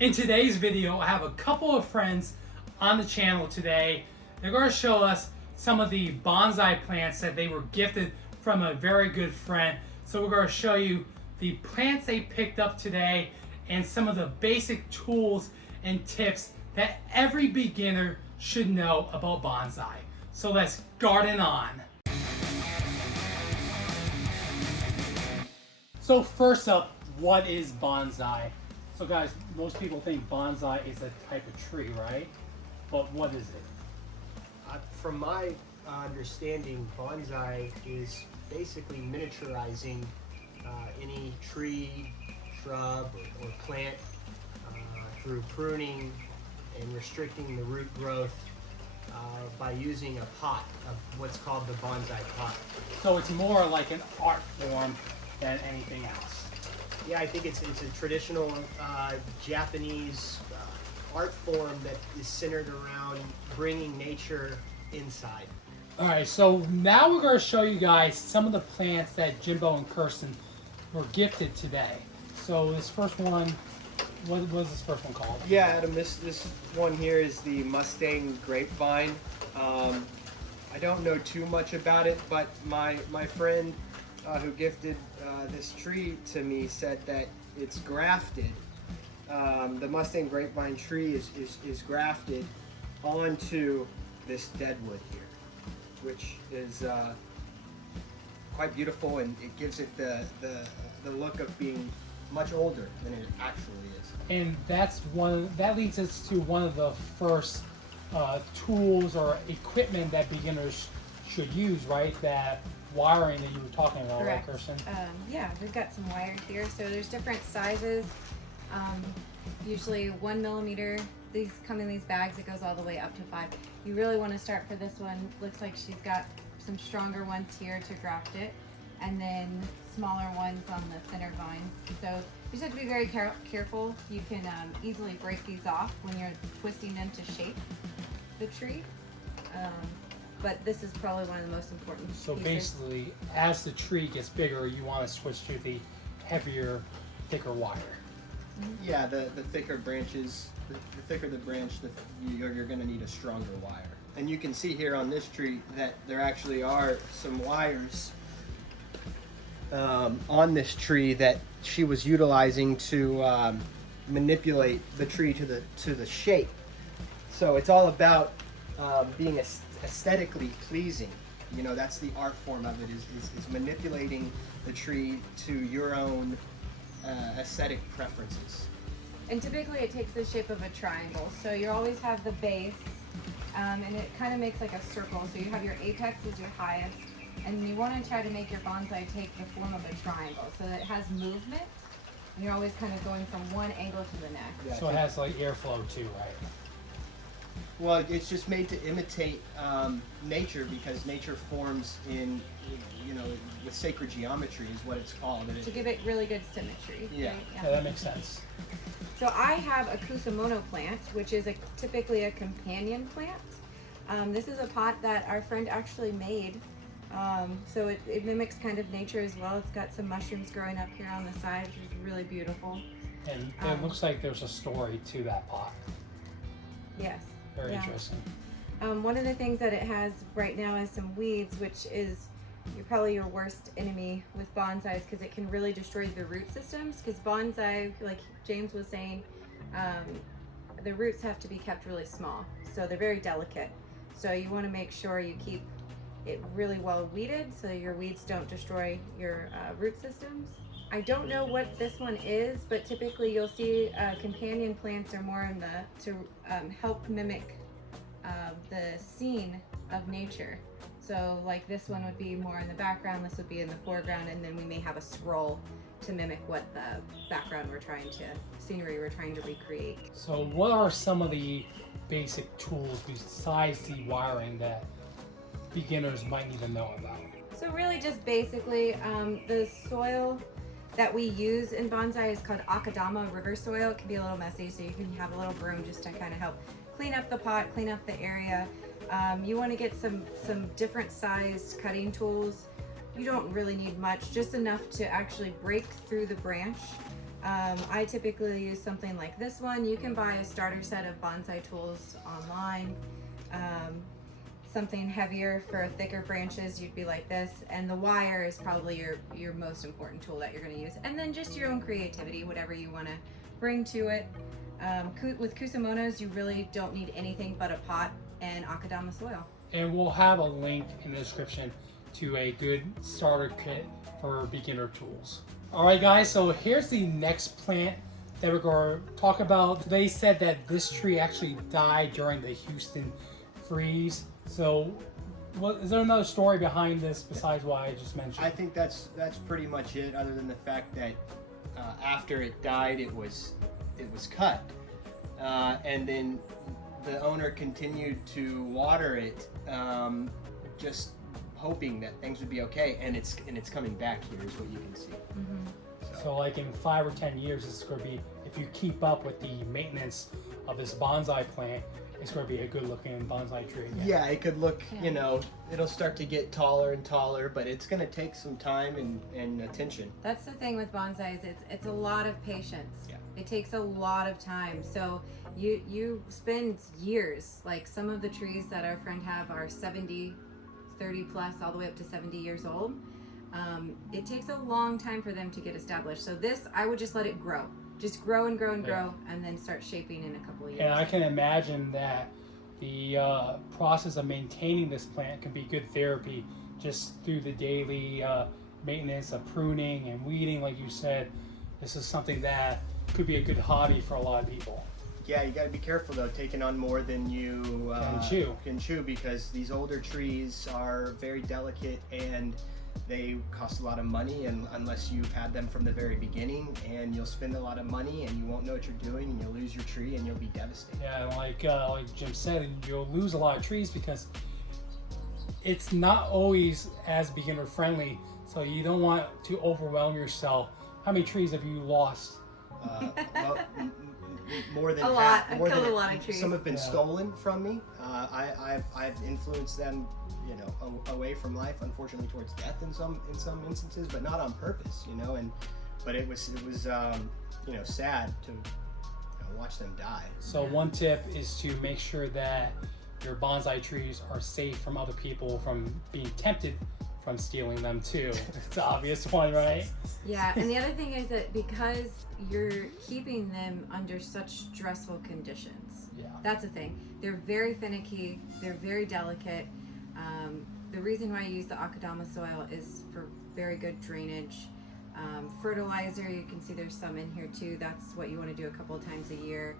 In today's video, I have a couple of friends on the channel today. They're going to show us some of the bonsai plants that they were gifted from a very good friend. So we're going to show you the plants they picked up today and some of the basic tools and tips that every beginner should know about bonsai. So let's garden on. So first up, what is bonsai? So guys, most people think bonsai is a type of tree, right? But what is it? From my understanding, bonsai is basically miniaturizing any tree, shrub, or plant through pruning and restricting the root growth by using a pot, of what's called the bonsai pot. So it's more like an art form than anything else. Yeah, I think it's a traditional Japanese art form that is centered around bringing nature inside. All right, so now we're going to show you guys some of the plants that Jimbo and Kirsten were gifted today. So this first one, what was this first one called? Yeah, Adam, this one here is the Mustang grapevine. I don't know too much about it, but my friend who gifted this tree to me said that it's grafted. The Mustang grapevine tree is grafted onto this deadwood here, which is quite beautiful, and it gives it the look of being much older than it actually is. And that leads us to one of the first tools or equipment that beginners should use, right? That wiring that you were talking about, Correct. right, Kirsten? Yeah, we've got some wire here. So there's different sizes. Usually 1 millimeter. These come in these bags. It goes all the way up to 5. You really want to start for this one. Looks like she's got some stronger ones here to graft it, and then smaller ones on the thinner vines. So you just have to be very careful. You can easily break these off when you're twisting them to shape the tree. But this is probably one of the most important So pieces. basically, as the tree gets bigger, you want to switch to the heavier, thicker wire. Yeah, the thicker branches, the thicker the branch, you're going to need a stronger wire. And you can see here on this tree that there actually are some wires on this tree that she was utilizing to manipulate the tree to the shape. So it's all about being aesthetically pleasing. You know, that's the art form of it, is manipulating the tree to your own aesthetic preferences. And typically it takes the shape of a triangle. So you always have the base, and it kind of makes like a circle. So you have your apex is your highest, and you want to try to make your bonsai take the form of a triangle so that it has movement, and you're always kind of going from one angle to the next. Yeah, So it has like airflow too, right? well, it's just made to imitate nature, because nature forms in, you know, with sacred geometry is what it's called. And To give it really good symmetry. Yeah. Right? Yeah, that makes sense. So I have a kusamono plant, which is typically a companion plant. This is a pot that our friend actually made. So it mimics kind of nature as well. It's got some mushrooms growing up here on the side, which is really beautiful. And it looks like there's a story to that pot. Yes. Very Yeah. interesting. One of the things that it has right now is some weeds, which is probably your worst enemy with bonsais, because it can really destroy the root systems. Because bonsai, like James was saying, the roots have to be kept really small, so they're very delicate. So you want to make sure you keep it really well weeded so your weeds don't destroy your root systems. I don't know what this one is, but typically you'll see companion plants are more in to help mimic the scene of nature. So like this one would be more in the background, this would be in the foreground, and then we may have a scroll to mimic what the background scenery we're trying to recreate. So what are some of the basic tools besides the wiring that beginners might need to know about? So really just basically the soil that we use in bonsai is called akadama river soil. It can be a little messy, so you can have a little broom just to kind of help clean up the pot, clean up the area. You want to get some different sized cutting tools. You don't really need much, just enough to actually break through the branch I typically use something like this one. You can buy a starter set of bonsai tools online. Something heavier for thicker branches, you'd be like this. And the wire is probably your most important tool that you're going to use. And then just your own creativity, whatever you want to bring to it. With kusamonos, you really don't need anything but a pot and akadama soil. And we'll have a link in the description to a good starter kit for beginner tools. All right, guys, so here's the next plant that we're going to talk about. They said that this tree actually died during the Houston freeze. So, is there another story behind this besides what I just mentioned? I think that's pretty much it, other than the fact that after it died, it was cut, and then the owner continued to water it, just hoping that things would be okay, and it's coming back here is what you can see. Mm-hmm. So like in 5 or 10 years, this is going to be, if you keep up with the maintenance of this bonsai plant, it's going to be a good looking bonsai tree again. Yeah, it could look, you know, it'll start to get taller and taller, but it's going to take some time and attention. That's the thing with bonsais, it's a lot of patience. Yeah. It takes a lot of time. So you spend years, like some of the trees that our friend have are 70, 30 plus, all the way up to 70 years old. It takes a long time for them to get established. So this, I would just let it grow. Just grow and grow and grow, and then start shaping in a couple of years. And I can imagine that the process of maintaining this plant can be good therapy just through the daily maintenance of pruning and weeding, like you said. This is something that could be a good hobby for a lot of people. Yeah, you got to be careful though, taking on more than you can chew, because these older trees are very delicate and they cost a lot of money, and unless you've had them from the very beginning, and you'll spend a lot of money and you won't know what you're doing, and you'll lose your tree and you'll be devastated. Yeah, like Jim said, you'll lose a lot of trees because it's not always as beginner friendly, so you don't want to overwhelm yourself. How many trees have you lost? Well, more than a lot. half, I've more killed than a lot of trees. Some have been stolen from me. I've influenced them, you know, away from life, unfortunately towards death in some instances, but not on purpose, you know. But it was you know, sad to watch them die. So one tip is to make sure that your bonsai trees are safe from other people from being tempted from stealing them too. It's the obvious one, right? Yeah, and the other thing is that because you're keeping them under such stressful conditions, that's the thing. They're very finicky, they're very delicate. The reason why I use the akadama soil is for very good drainage. Fertilizer, you can see there's some in here too. That's what you want to do a couple of times a year.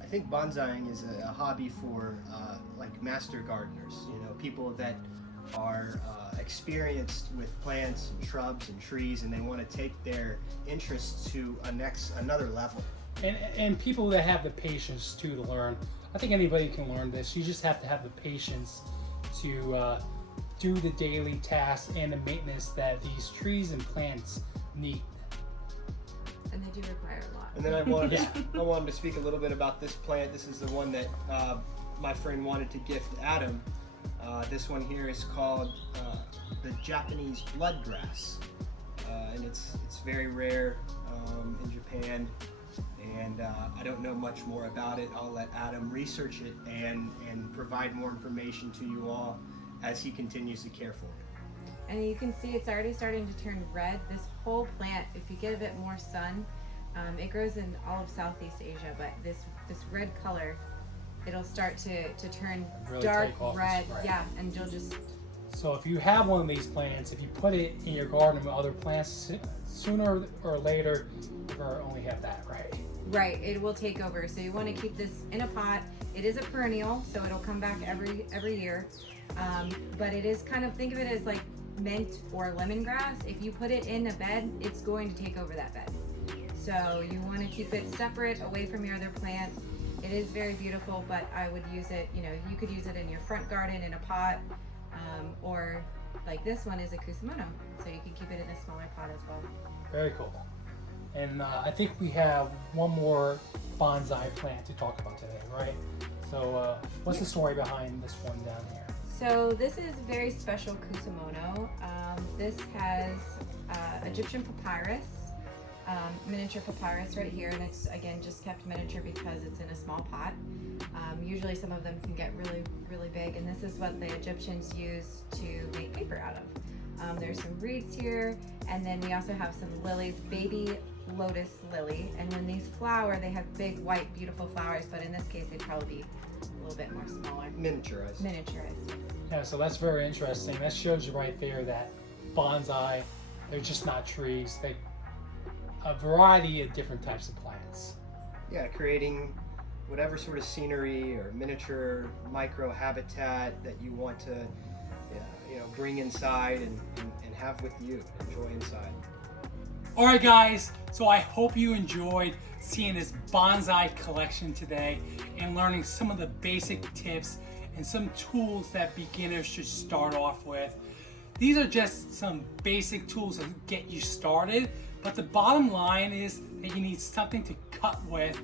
I think bonsaiing is a hobby for like master gardeners, you know, people that are experienced with plants and shrubs and trees, and they want to take their interests to another level. And people that have the patience too to learn. I think anybody can learn this. You just have to have the patience to do the daily tasks and the maintenance that these trees and plants need. And they do require a lot. And then I wanted to speak a little bit about this plant. This is the one that my friend wanted to gift Adam. This one here is called the Japanese bloodgrass, and it's very rare in Japan. And I don't know much more about it. I'll let Adam research it and provide more information to you all as he continues to care for it. And you can see it's already starting to turn red. This whole plant, if you get a bit more sun, it grows in all of Southeast Asia, but this red color, it'll start to turn Really dark take off red. its spray. Yeah, and you'll just... So if you have one of these plants, if you put it in your garden with other plants, sooner or later, you're going to only have that, right? Right, it will take over. So you want to keep this in a pot. It is a perennial, so it'll come back every year. But it is kind of, think of it as like mint or lemongrass. If you put it in a bed, it's going to take over that bed. So you want to keep it separate, away from your other plants. It is very beautiful, but I would use it, you know, you could use it in your front garden in a pot, or like this one is a kusamono, so you can keep it in a smaller pot as well. Very cool. And I think we have one more bonsai plant to talk about today, right? So what's the story behind this one down here? So this is a very special kusamono. This has Egyptian papyrus. miniature papyrus right here, and it's again just kept miniature because it's in a small pot. Usually some of them can get really, really big, and this is what the Egyptians used to make paper out of. There's some reeds here, and then we also have some lilies, baby lotus lily, and when these flower, they have big, white, beautiful flowers, but in this case, they'd probably be a little bit more smaller. Miniaturized. Miniaturized. Yeah, so that's very interesting. That shows you right there that bonsai, they're just not trees. They a variety of different types of plants. Yeah, creating whatever sort of scenery or miniature micro habitat that you want to bring inside and have with you, enjoy inside. All right, guys, so I hope you enjoyed seeing this bonsai collection today and learning some of the basic tips and some tools that beginners should start off with. These are just some basic tools to get you started, but the bottom line is that you need something to cut with,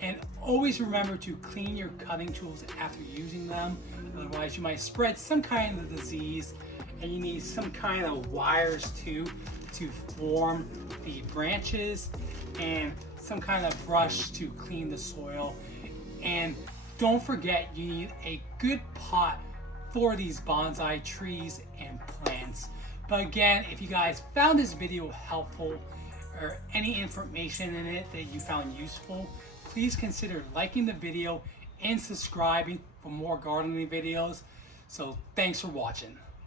and always remember to clean your cutting tools after using them. Otherwise you might spread some kind of disease, and you need some kind of wires too to form the branches, and some kind of brush to clean the soil. And don't forget, you need a good pot for these bonsai trees and plants. But again, if you guys found this video helpful or any information in it that you found useful, please consider liking the video and subscribing for more gardening videos. So thanks for watching.